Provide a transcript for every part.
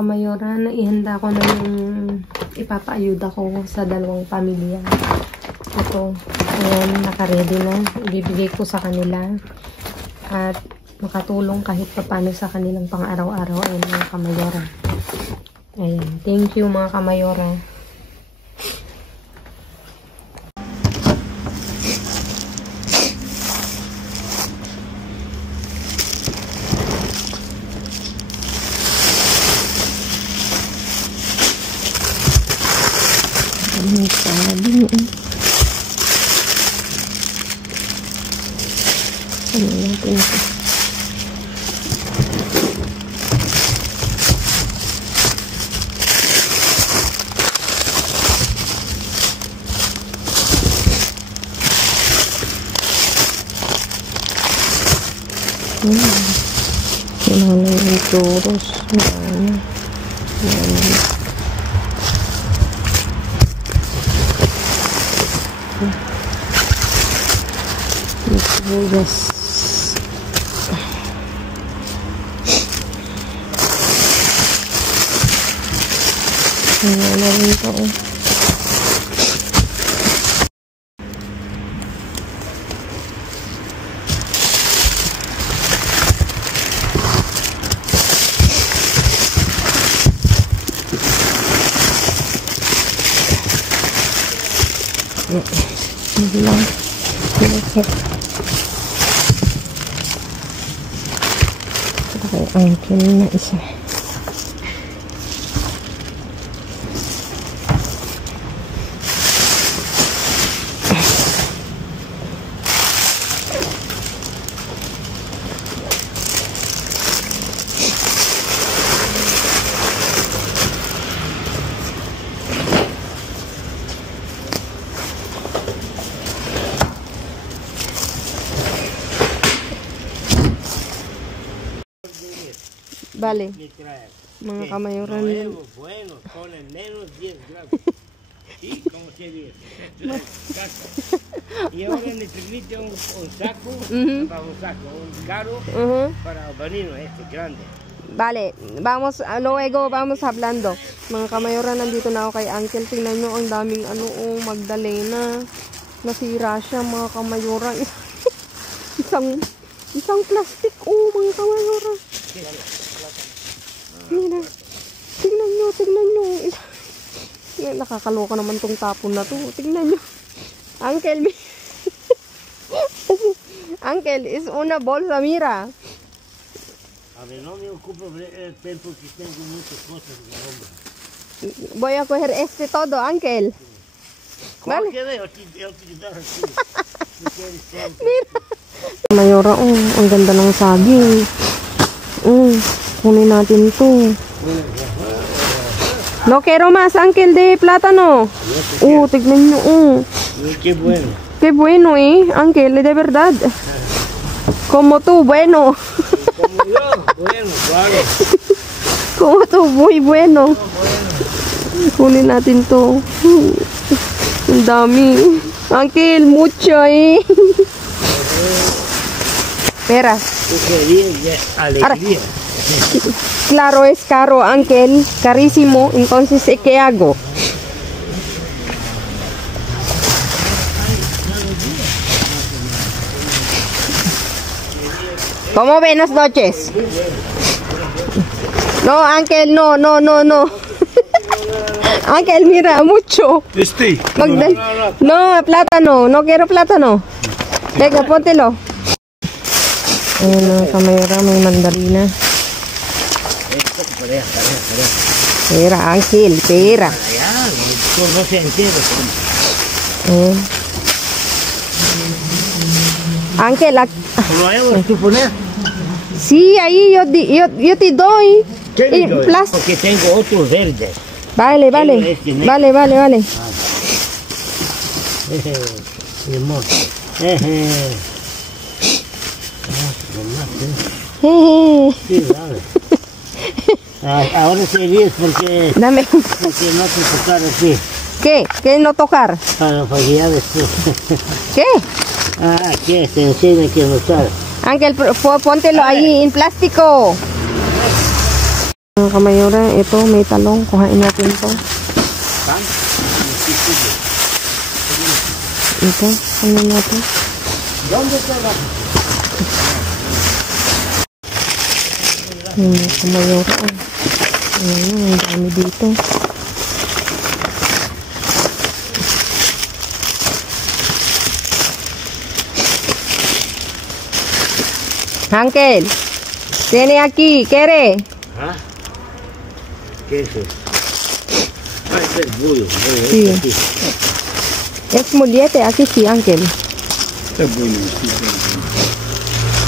Kamayoran, ihanda ko na yung ipapaayuda ko sa dalawang pamilya. Ito, ayan, nakaready na. Ibibigay ko sa kanila at makatulong kahit paano sa kanilang pang-araw-araw. Ayan, mga Kamayoran. Ayan, thank you mga Kamayoran. Ano sabi mo? Ano natin ito? Ano yung churros? Ano? Yes. Ayan na rin ito. Kay Uncle na isa. Vale, mga Kamayoran. Bueno, ponen menos 10 grados. ¿Sí? ¿Cómo se dice? Y ahora necesito un saco, para un saco, un carro para venir este grande. Vale, vamos, luego vamos hablando. Mga Kamayoran, nandito na ako kay Uncle. Tingnan nyo, ang daming Magdalena. Nasira siya, mga Kamayoran. isang plastic, mga Kamayoran. Mira, tignan nyo. Nakakaloka naman tong tapon na to. Tignan nyo. Uncle, Uncle, es una bolsa, mira. A ver, no me ocupo el tiempo que tengo muchas cosas en el hombro. Voy a coger todo, Uncle. ¿Cuál quede? Yo te dar así. Mira. Mayora, ang ganda ng saging. Kunin natin to. No quiero más, Uncle, de plátano. Tignan nyo, Qué bueno. Qué bueno, Uncle, de verdad. Como tú, bueno. Como yo, bueno, claro. Como tú, muy bueno. Kunin natin to. Ang dami. Uncle, mucho, Pera. Alegría. Claro, es caro, Uncle. Carísimo. Entonces, ¿qué hago? ¿Cómo buenas noches? No, Uncle, no. Uncle, mira, mucho. No, plátano. No quiero plátano. Venga, póntelo. Ayan, Kamayoran, may mandarina. Pera, Uncle, pera. No se entero. Uncle, ¿Lo vamos a poner? sí, ahí yo te doy. ¿Qué le doy? Porque tengo otro verde. Vale. Vale. Mi amor. Sí, dale. Ahora se ríes porque, Dame. porque no te tocar así. ¿Qué? ¿Qué no tocar? Para fallar después. ¿Qué? Ah, ¿qué? Te enseña que no sabe. Ángel, póntelo ahí en plástico. Mga kamayora, ito may talong. Kuhain natin to. Ito, ano natin? Mga kamayora. Ayan, ang dami dito. Ángel, tiene aquí, ¿quiere? ¿Ah? ¿Qué es eso? Ah, es el bullo. Sí. Es mollete, aquí sí, Ángel. Está bueno.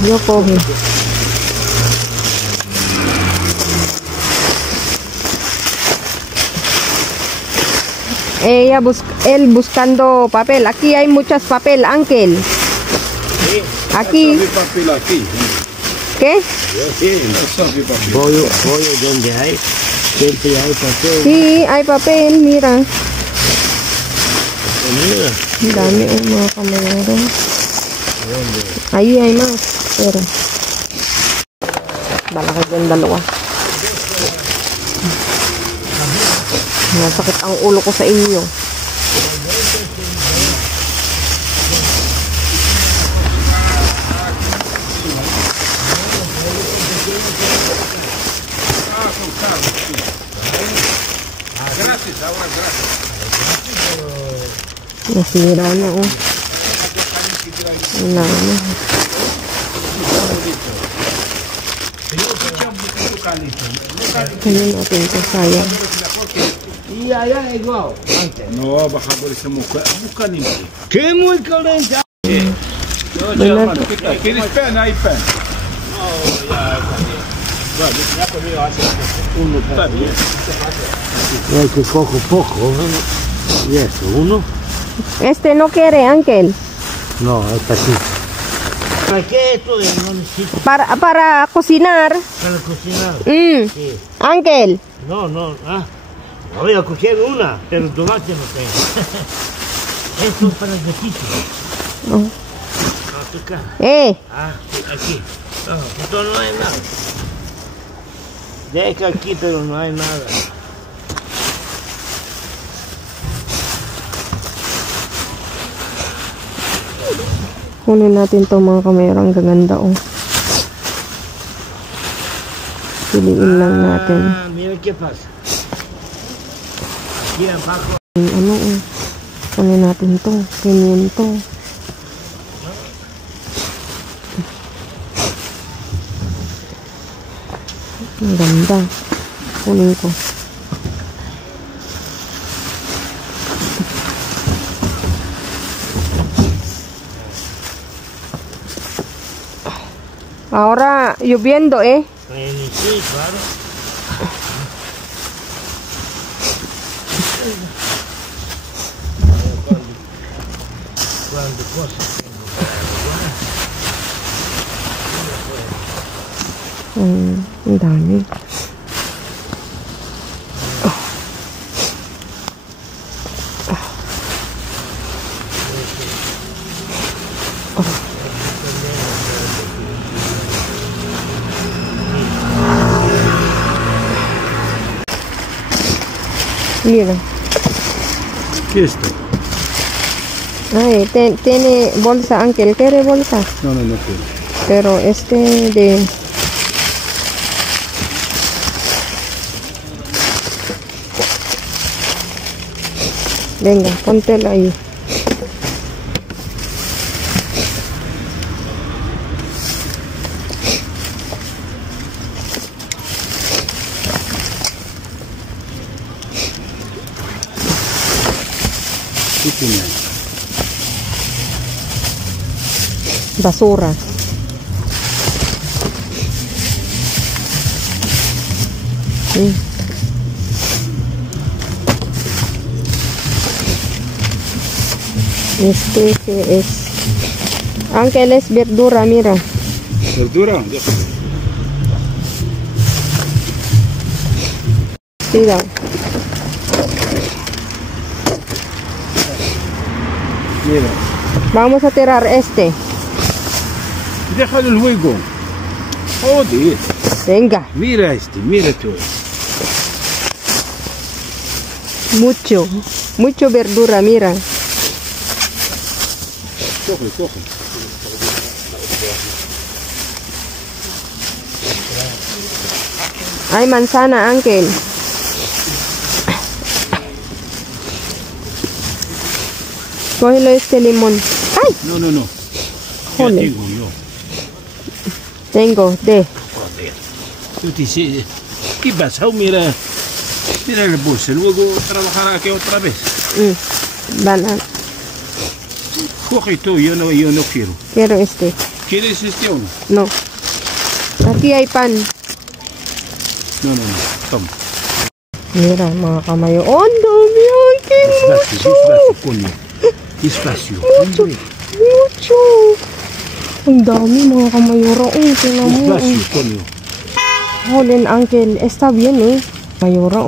Yo coge. Él buscando papel. Aquí hay muchas papel, Ángel. Sí. Aquí. Papel aquí. ¿Qué? Sí. Bollo donde hay. Siempre hay papel. Sí, hay papel, mira. Mira. Dami mga kamayora. Ahí hay más. Pero. Balaki dyan dalawa. Nasakit ang ulo ko sa inyo. Nasira na, oh. Wala na. Kaya natin ito, sayang. Y allá igual. No, baja por esa busca limpio. ¡Qué muy caliente! ¿Tienes pen? Hay pen. Está bien. Hay que cojo poco. ¿Y eso? ¿Uno? Este no quiere, Ángel. No, está aquí. ¿Para qué esto? No necesito. Para cocinar. Para cocinar. Sí. Ángel. No. Voy a coger una, pero tomate no tengo. Esto es para el besito. Oh. No, tocar. Ah, aquí. No, esto no hay nada. Deja aquí, pero no hay nada. Kunin natin to mga kamayora. Ang gaganda, oh. Piliin lang natin. Mira qué pasa. Aquí abajo. Ano, oh. Kunin natin to. Pimiento. Ang ganda. Kunin ko. Ahora lloviendo, Sí, claro. Cuando cosas. Ang dami. Mira. ¿Qué es esto? Ay, tiene bolsa, Ángel. ¿Quiere bolsa? No quiero. Pero este de... Venga, póntelo ahí. ¿Qué tiene ahí? Basura. Sí. Este que es... Ángel, es verdura, mira. ¿Verdura? Mira. Mira. Vamos a tirar este. Déjalo luego. Joder. Venga. Mira este, mira tú. Mucho verdura, mira. Coge, coge. Hay manzana, Ángel. Cógelo este limón. ¡Ay! No, no, no. Ya Joder. tengo yo. Tengo de. Joder. Yo te sé. ¿Qué pasa? Mira. Mira el bus. Luego trabajar aquí otra vez. Banana. Coge tú, yo no quiero. Quiero este. ¿Quieres este o no? No. Aquí hay pan. No, no, no. Toma. Mira, mga kamayo. Oh, ang dami, Ángel. Despacio, despacio, coño. Despacio. Hombre. Mucho. Ang dami, mga kamayora. Tingnan mo. Despacio, coño. Jolen, Ángel. Está bien, eh. Mayora,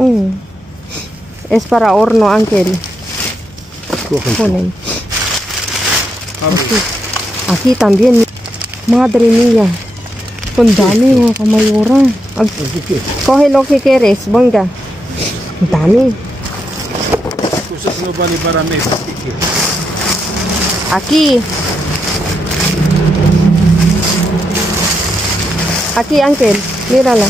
Es para horno, Ángel. Coge tú. Jolen. Abre. Aquí también. Madre mía. Ang dami, mga kamayora. ¿Así qué? Coge lo que quieres. Venga. Ang dami. Cosas no valen para mí. ¿Qué quieres? Aquí. Aquí, Ángel. Mírala.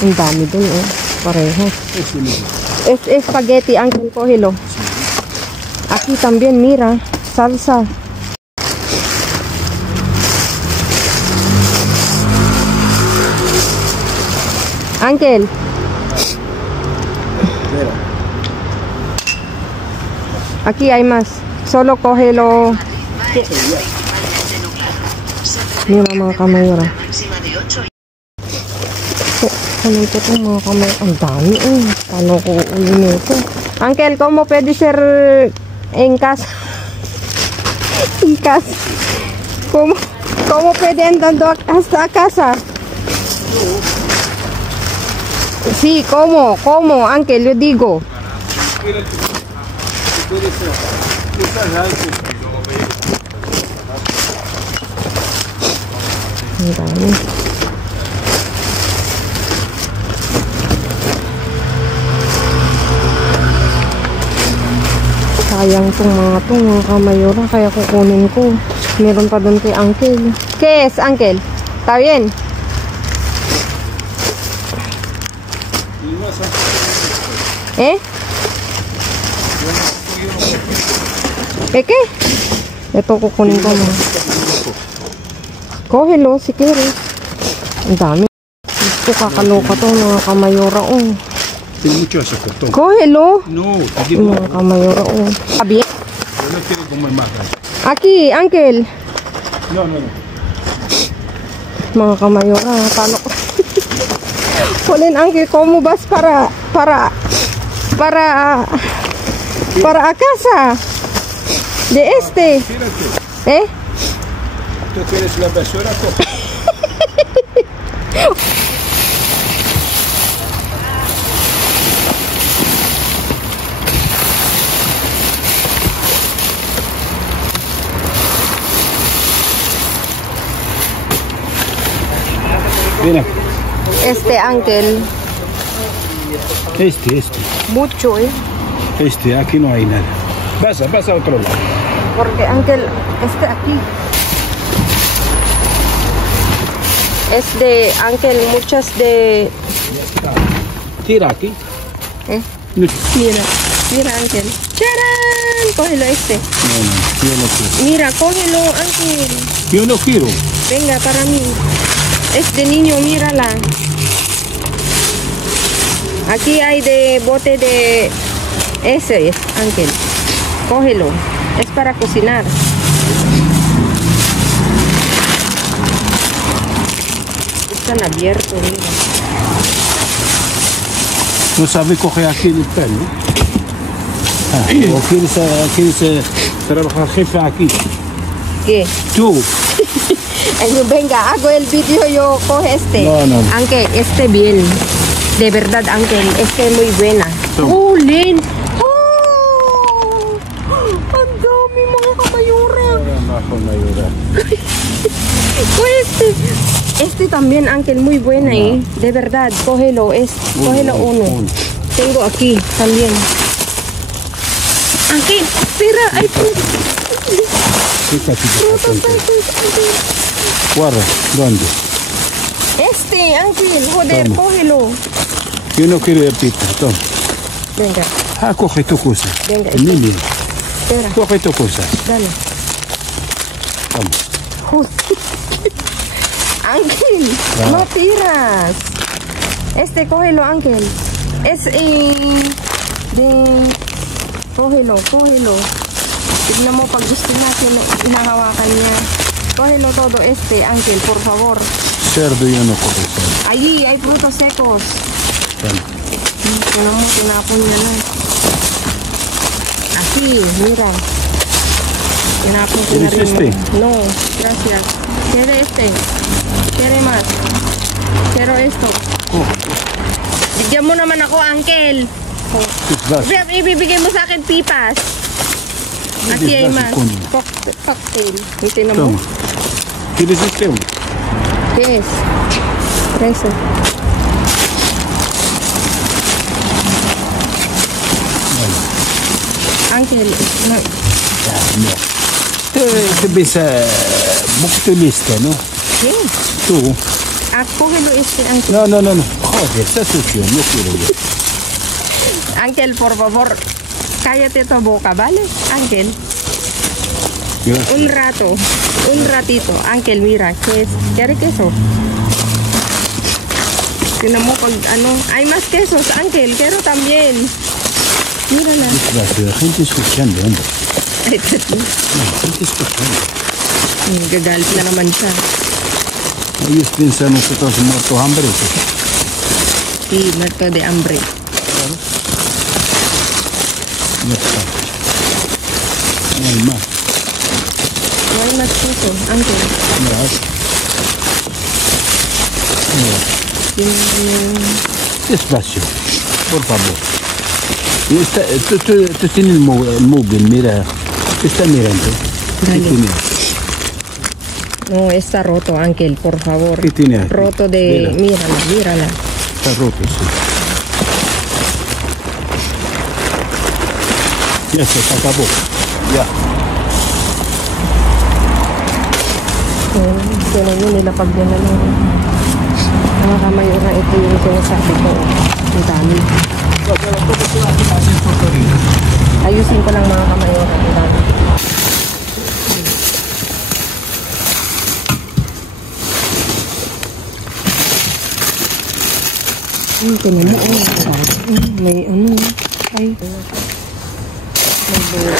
Ang dami dun, oh. Pareho. Ese mismo. Es espagueti, Ángel. Cógelo. Aquí también, mira. Salsa. Ángel. Mira. Aquí hay más. Solo cógelo. Mira, mga kamayora. Ano ito mga kamayora? Ang dami, eh. Paano ko ulit ito? Uncle, ¿cómo puede ser en casa? En casa. ¿Cómo puede andando hasta casa? Sí, ¿cómo? Uncle, yo digo. Ang dami. Sayang tong mga kamayora, kaya kukunin ko. Meron pa doon kay Uncle. ¿Qué es, Uncle? ¿Está bien? ¿Eh? ¿Qué? Ito kukunin ko mo. Cógelo si quieres. Ang dami. Ito kakaloka to mga kamayora, oh. Tiene mucho ese cortón. Cógelo. No, te digo. Mga kamayora, oh. ¿Está bien? Yo no quiero comer más. Aquí, Uncle. No, no, no. Mga kamayora, paano ko? Colin, Uncle, ¿cómo vas para a casa? De este. Tírate. ¿Eh? ¿Tú quieres la basura? Coge. Mira, Este, Uncle. este. Mucho, ¿eh? Aquí no hay nada. Vas a otro lado. Porque, Uncle, este aquí. Es de, Uncle, muchas de... Tira aquí. ¿Eh? No, Mira, Uncle. ¡Charán! Cógelo este. no, yo no quiero. Mira, cógelo, Uncle. Yo no quiero. Venga, para mí. Es de niño, mírala. Aquí hay de bote de... Ese es, Ángel. Cógelo. Es para cocinar. Están abiertos, mira. No sabe coger aquí el pelo. ¿O quieres trabajar jefe aquí? ¿Qué? Tú. Venga, hago el vídeo, yo coge este. No. Aunque esté bien. De verdad, Uncle, muy buena. Oh, Len! Oh! Ang dami mga kamayura. Este también, Uncle, muy buena, de verdad, cógelo, cógelo uno. Tengo aquí también. Uncle, espera, ay, Guarda, ¿dónde? Uncle, joder, toma. Cógelo. Yo no quiero el pita, toma. Venga. Ah, coge tu cosa. Venga, espera. Coge tu cosa. Dale. Vamos. Uncle, no tiras. Cógelo, Uncle. Cógelo. Tignan mo pag gusto natin inahawakan niya. Cógelo todo Uncle, por favor. Cerdo yo no cojo cerdo. Allí hay frutos secos. Tignan mo, tinapon niya na. Así, mira. Tinapon ko na rin. No, gracias. ¿Quiere ¿Quiere más? Quiero esto. Bigyan mo naman ako, Uncle. Ibibigay mo sa akin pipas. Aquí hay más. Cocktail. Tingnan mo. ¿Quieres este? ¿Qué es? Eso. Uncle, no. No. Tú ves buctolista, ¿no? ¿Qué? Tú. Cógelo Uncle. No. Joder, está sucio, no quiero yo. Uncle, por favor, cállate tu boca, ¿vale? Uncle. Gracias. Un ratito. Uncle, mira, ¿qué es? ¿Quiere queso? Tenemos hay más quesos, Uncle, quiero también. Mírala. La gente escuchando, hombre. Ay, la gente escuchando. Gagalit na naman siya. Ellos piensan nosotros muertos hambre. Sí, muerto de hambre. Claro. Ya está. No hay más. No hay más queso, Uncle. Despacio, por favor. Tú tienes el móvil, mira. ¿Qué está mirando? Dale. ¿Qué tiene? No, está roto, Uncle, por favor. ¿Qué tiene? Roto de... Mírala. Está roto, sí. Ya se acabó. Ya. Kailan yun nila pag yan mga kamayura, ito yung sinasabi ko. Ang dami. Ayusin ko lang mga kamayura. Ang dami. Tinan mo. May ay. May buwan.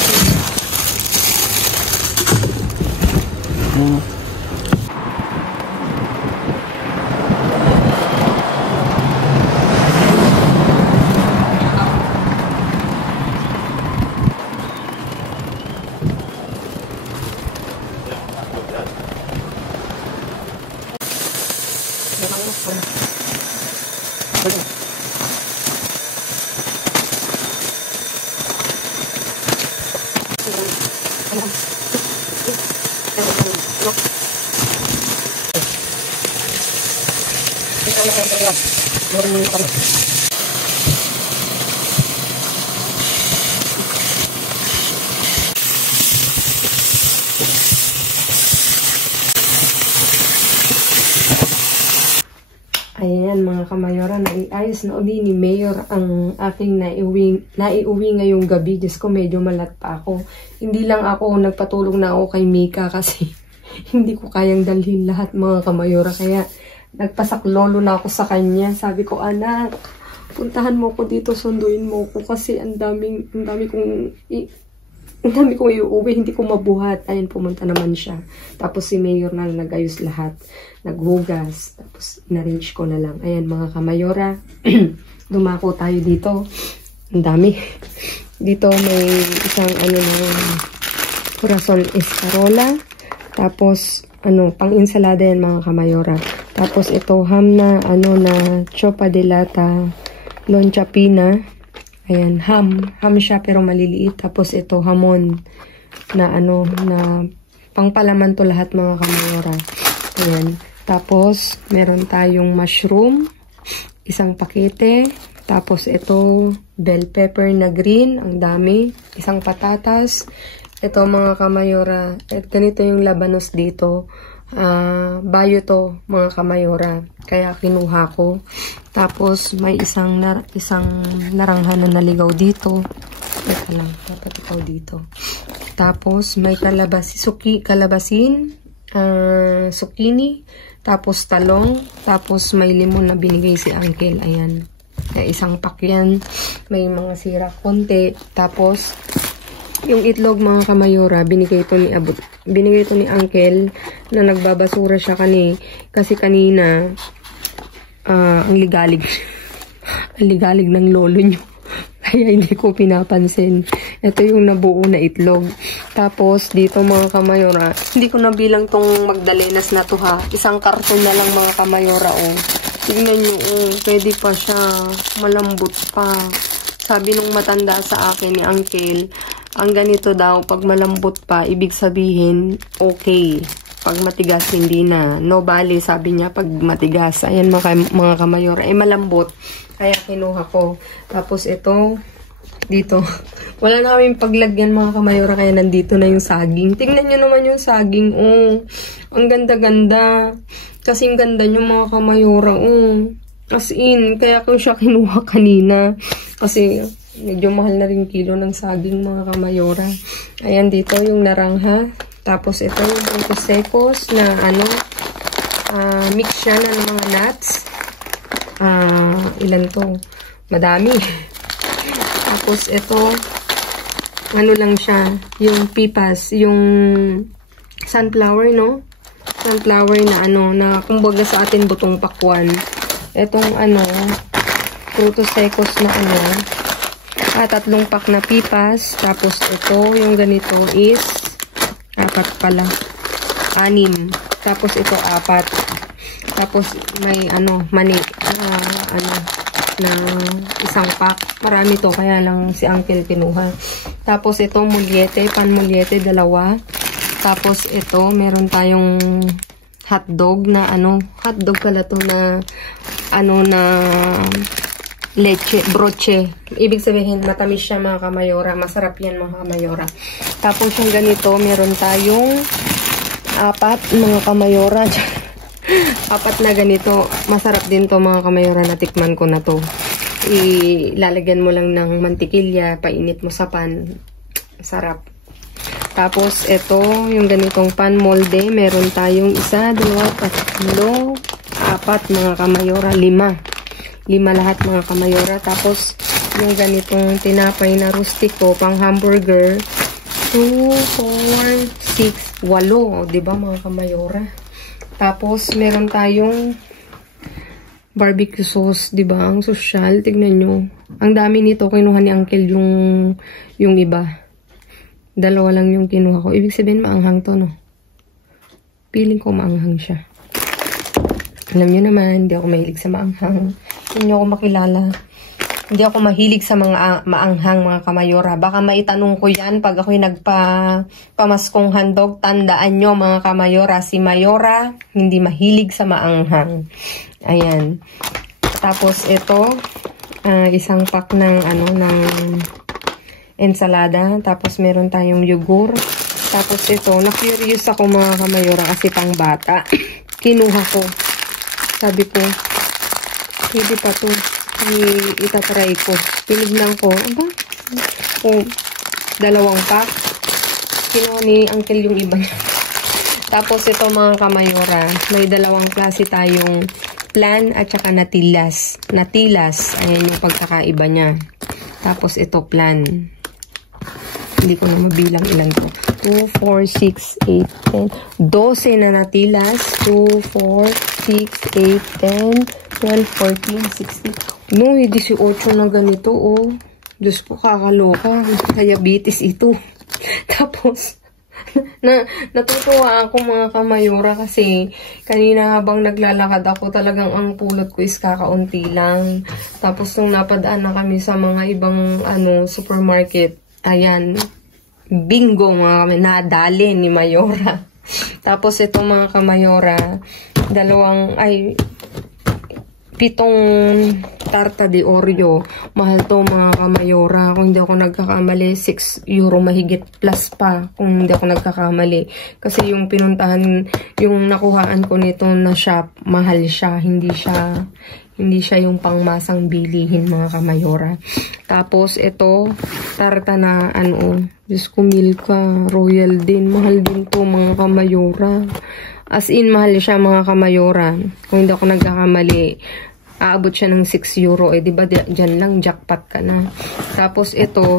Ayan mga kamayora, naiayos na uli ni Mayor ang aking naiuwi ngayong gabi. Diyos ko, medyo malat pa ako. Hindi lang ako, nagpatulong na ako kay Mika kasi hindi ko kayang dalhin lahat mga kamayora. Kaya nagpasaklolo na ako sa kanya. Sabi ko, anak, puntahan mo ko dito, sunduin mo ko kasi ang dami kong iuwi, hindi ko mabuhat. Ayan, pumunta naman siya. Tapos si Mayor na nagayos lahat. Naghugas. Tapos in-arrange ko na lang. Ayan mga kamayora. Dumako tayo dito. Ang dami. Dito may isang Corazon Escarola. Tapos pang-insalada yan mga kamayora. Tapos ito, ham na, na chopa de lata, loncha pina. Ayan, ham siya pero maliliit. Tapos ito, hamon na na pangpalaman to lahat mga kamayora. Ayan. Tapos, meron tayong mushroom, isang pakete. Tapos ito, bell pepper na green, ang dami. Isang patatas. Ito mga kamayora, ganito yung labanos dito. Bayo to mga kamayora, kaya kinuha ko. Tapos may isang naranghan na naligaw dito. Ito lang, dapat ikaw dito. Tapos may kalabasin, zucchini, tapos talong, tapos may limon na binigay si Uncle. Ayan, isang pack yan. May mga sira konti. Tapos yung itlog mga kamayora, binigay to ni Uncle na nagbabasura siya kasi kanina ang ligalig ang ligalig ng lolo nyo. Kaya hindi ko pinapansin. Ito yung nabuo na itlog. Tapos dito mga kamayora, hindi ko nabilang tong magdalenas na to ha. Isang karton na lang mga kamayora oh. Tingnan nyo oh, pwede pa siya, malambot pa. Sabi nung matanda sa akin ni Uncle, ang ganito daw, pag malambot pa, ibig sabihin, okay. Pag matigas, hindi na. No bali, sabi niya, pag matigas. Ayan mga kamayora, malambot. Kaya kinuha ko. Tapos ito, dito. Wala na kaming paglagyan mga kamayora, kaya nandito na yung saging. Tingnan nyo naman yung saging, oh. Ang ganda-ganda. Kasing ganda nyo mga kamayora, oh. As in, kaya ko siya kinuha kanina. Kasi medyo mahal na rin kilo ng saging mga kamayora. Ayan dito yung narangha. Tapos ito yung puntos secos na mix siya ng mga nuts. Ilan to? Madami. Tapos ito, lang siya, yung pipas, yung sunflower, no? Sunflower na na kumbaga sa atin butong pakwan. Etong frutos secos na 3 pack na pipas. Tapos ito, yung ganito is 4 pala. 6. Tapos ito 4. Tapos may mani na isang pack. Marami to, kaya lang si Uncle kinuha. Tapos ito mulyete, pan mulyete 2. Tapos ito, meron tayong hotdog na hotdog pala to na na leche, broche. Ibig sabihin, matamis siya mga kamayora. Masarap yan mga kamayora. Tapos yung ganito, meron tayong 4 mga kamayora. 4 na ganito. Masarap din to mga kamayora. Natikman ko na to. Ilalagyan mo lang ng mantikilya, painit mo sa pan. Sarap. Tapos ito, yung ganitong pan molde. Meron tayong 1, 2, 3, 4 mga kamayora. 5 lahat mga kamayora. Tapos yung ganitong tinapay na rustiko pang hamburger, 2, 4, 6, 8, diba mga kamayora. Tapos meron tayong barbecue sauce, diba? Ang social, tignan nyo, ang dami nito. Kinuha ni Uncle yung iba. 2 lang yung kinuha ko. Ibig sabihin maanghang to, no? Feeling ko maanghang siya. Alam nyo naman, hindi ako mahilig sa maanghang. Hindi nyo ako makilala. Hindi ako mahilig sa mga maanghang mga kamayora. Baka maitanong ko yan pag ako'y nagpamaskong handog. Tandaan nyo mga kamayora, si Mayora hindi mahilig sa maanghang. Ayan. Tapos ito, 1 pack ng ng ensalada. Tapos meron tayong yogurt. Tapos ito, na-curious ako mga kamayora kasi pang bata. Kinuha ko. Sabi ko, pwede pa to. Itatry ko. Tinignan ko. Aba? 2 pack. Kinuha ni Uncle yung iba niya. Tapos ito mga kamayora, may 2 klase tayong plan at saka natilas. Natilas, ayan yung pagkakaiba niya. Tapos ito plan. Hindi ko na mabilang ilan to. 2, 4, 6, 8, 10. 12 na natilas. 2, 4, 6, 8, 10, 12, 14, 16. No, 18 na ganito, oh. Diyos ko, kakaloka. Diabetes ito. Tapos, Natutuwa ako mga kamayura kasi kanina habang naglalakad ako talagang ang pulot ko is kakaunti lang. Tapos nung napadaan na kami sa mga ibang supermarket, ayan, bingo mga kami, nadali ni Mayora. Tapos ito mga kamayora, 7 tarta de Oreo. Mahal to mga kamayora. Kung hindi ako nagkakamali, 6 euro mahigit plus pa kung hindi ako nagkakamali. Kasi yung pinuntahan, yung nakuhaan ko nito na shop, mahal siya. Hindi siya yung pangmasang bilihin mga kamayora. Tapos ito, tarta na Diyos ko, Milka, Royal din. Mahal din to mga kamayora. As in, mahal siya mga kamayora. Kung hindi ako nagkakamali, aabot siya ng 6 euro. Diba dyan lang, jackpot ka na. Tapos ito,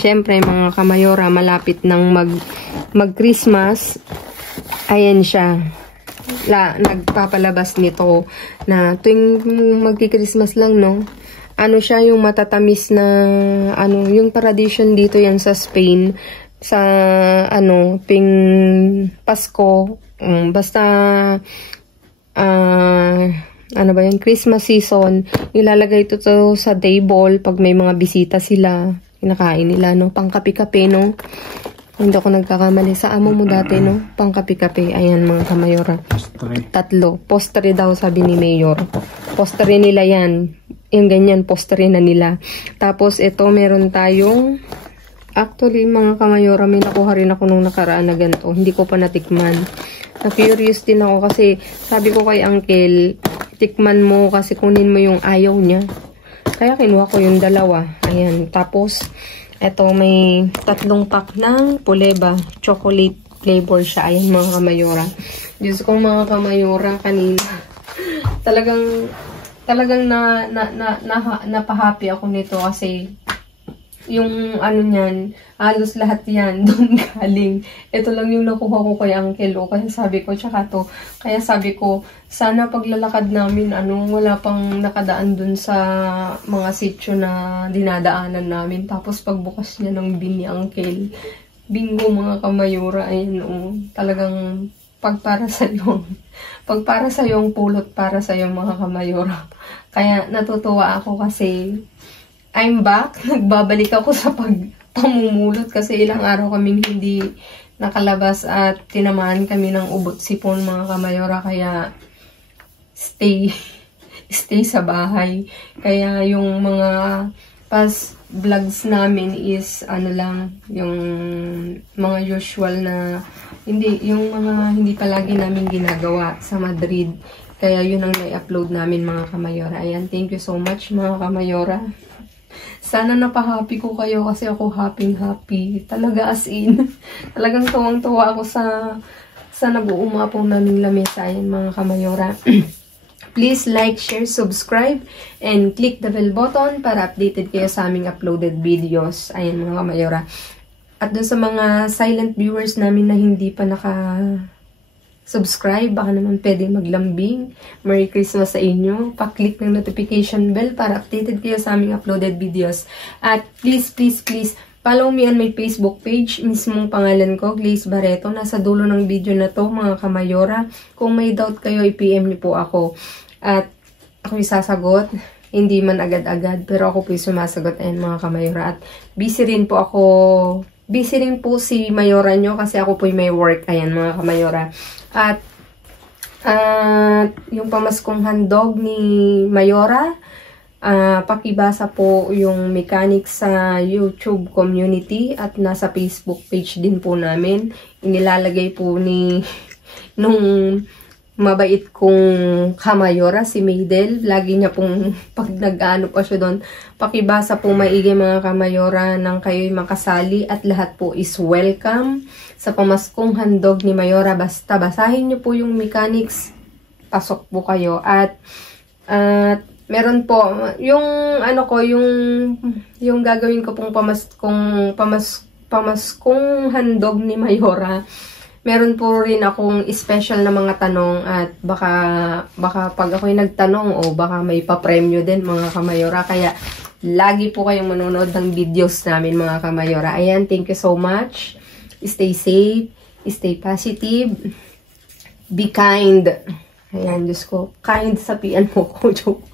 syempre mga kamayora, malapit ng mag-Christmas. Ayan siya. Nagpapalabas nito na tuwing magki-Christmas lang, no? Siya yung matatamis na, yung tradition dito yan sa Spain. Sa, tuwing Pasko, basta, Christmas season, ilalagay ito sa table pag may mga bisita sila, kinakain nila, no? Pangkapi-kape, no? Hindi ako nagkakamali. Sa amo mo dati, no? Pangkapi-kape. Ayan, mga kamayora. 3. Postre daw, sabi ni Mayor. Postre nila yan. Yung ganyan, postre na nila. Tapos, ito, meron tayong, actually, mga kamayora, may nakuha rin ako nung nakaraan na ganito. Hindi ko pa natikman. Na-curious din ako kasi sabi ko kay Uncle, tikman mo kasi kunin mo yung ayaw niya. Kaya kinuha ko yung 2. Ayan. Tapos, eto may 3 pack ng Puleba. Chocolate flavor siya. Ayan mga kamayora. Diyos ko mga kamayora kanina. Talagang napahappy ako nito kasi yung niyan, halos lahat yan doon galing. Ito lang yung nakuha ko kay Uncle O. Kaya sabi ko, kaya sabi ko, sana paglalakad namin, wala pang nakadaan dun sa mga sityo na dinadaanan namin. Tapos pagbukas niya ng bin ni Uncle, bingo mga kamayura, ayun, talagang pagpara sa yung pulot para sa yung mga kamayura. Kaya natutuwa ako kasi I'm back. Nagbabalik ako sa pamumulot kasi ilang araw kaming hindi nakalabas at tinamaan kami ng ubot sipon mga kamayora. Kaya stay sa bahay. Kaya yung mga past vlogs namin is lang, yung mga usual na yung mga hindi palagi namin ginagawa sa Madrid. Kaya yun ang na-upload namin mga kamayora. Ayan, thank you so much mga kamayora. Sana napahappy ko kayo kasi ako happy. Talaga as in. Talagang tuwang-tuwa ako sa nag-uumapaw naming lamesa. Ayan mga kamayora. Please like, share, subscribe, and click the bell button para updated kayo sa aming uploaded videos. Ayan mga kamayora. At dun sa mga silent viewers namin na hindi pa subscribe, baka naman pwedeng maglambing. Merry Christmas sa inyo. Pa-click ng notification bell para updated kayo sa aming uploaded videos. At please, follow me on my Facebook page. Mismong pangalan ko, Glaze Barreto. Nasa dulo ng video na to, mga kamayora. Kung may doubt kayo, i-PM niyo po ako. At ako isasagot. Hindi man agad-agad, pero ako po sumasagot. Ayan mga kamayora. At busy rin po si mayora nyo kasi ako po may work. Ayan mga kamayora. At yung pamaskong handog ni Mayora, pakibasa po yung mechanics sa YouTube community at nasa Facebook page din po namin. Inilalagay po nung mabait kong kamayora, si Maydel. Lagi niya pong pag nag-ano pa siya doon, pakibasa po maigi mga kamayora nang kayo'y makasali at lahat po is welcome sa pamaskong handog ni Mayora. Basta basahin niyo po yung mechanics, pasok po kayo. At meron po yung yung gagawin ko pong pamaskong handog ni Mayora. Meron po rin akong special na mga tanong at baka pag ako'y nagtanong o baka may papremyo din mga kamayora. Kaya lagi po kayong manonood ng videos namin mga kamayora. Ayan, thank you so much. Stay safe, stay positive, be kind. Ayan, Diyos ko. Kind sa pian mo ko, joke.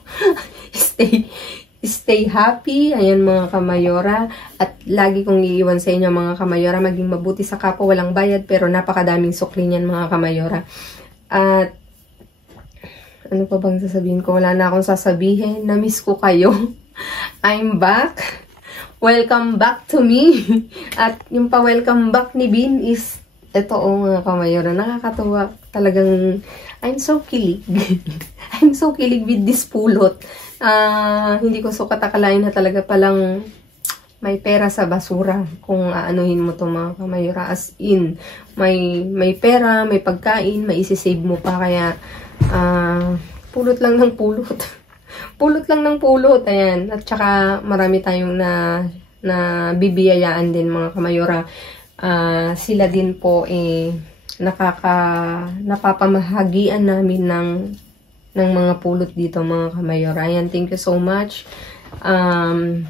Stay happy. Ayan, mga kamayora. At lagi kong iiwan sa inyo, mga kamayora, maging mabuti sa kapwa, walang bayad, pero napakadaming sukli niyan, mga kamayora. At, ano pa bang sasabihin ko? Wala na akong sasabihin. Na-miss ko kayo. I'm back. Welcome back to me. At yung pa-welcome back ni Bin is, ito mga kamayora, nakakatuwa. Talagang, I'm so kilig. I'm so kilig with this pulot. Hindi ko sukat akalain na talaga palang may pera sa basura kung aanuhin mo to, mga kamayora. As in, may pera, may pagkain, may isi-save mo pa. Kaya, pulot lang ng pulot. Pulot lang ng pulot. Ayan. At saka, marami tayong na bibiyayaan din, mga kamayora. Sila din po, napapamahagian namin ng mga pulot dito, mga kamayora. Ayan, thank you so much. Ano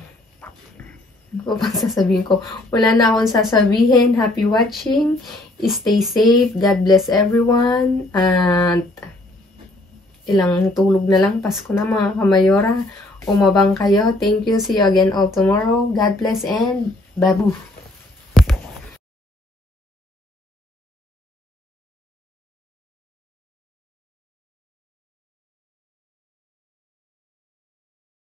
bang sasabihin ko? Wala na akong sasabihin. Happy watching. Stay safe. God bless everyone. And ilang tulog na lang. Pasko na, mga kamayora. Umabang kayo. Thank you. See you again all tomorrow. God bless and babu.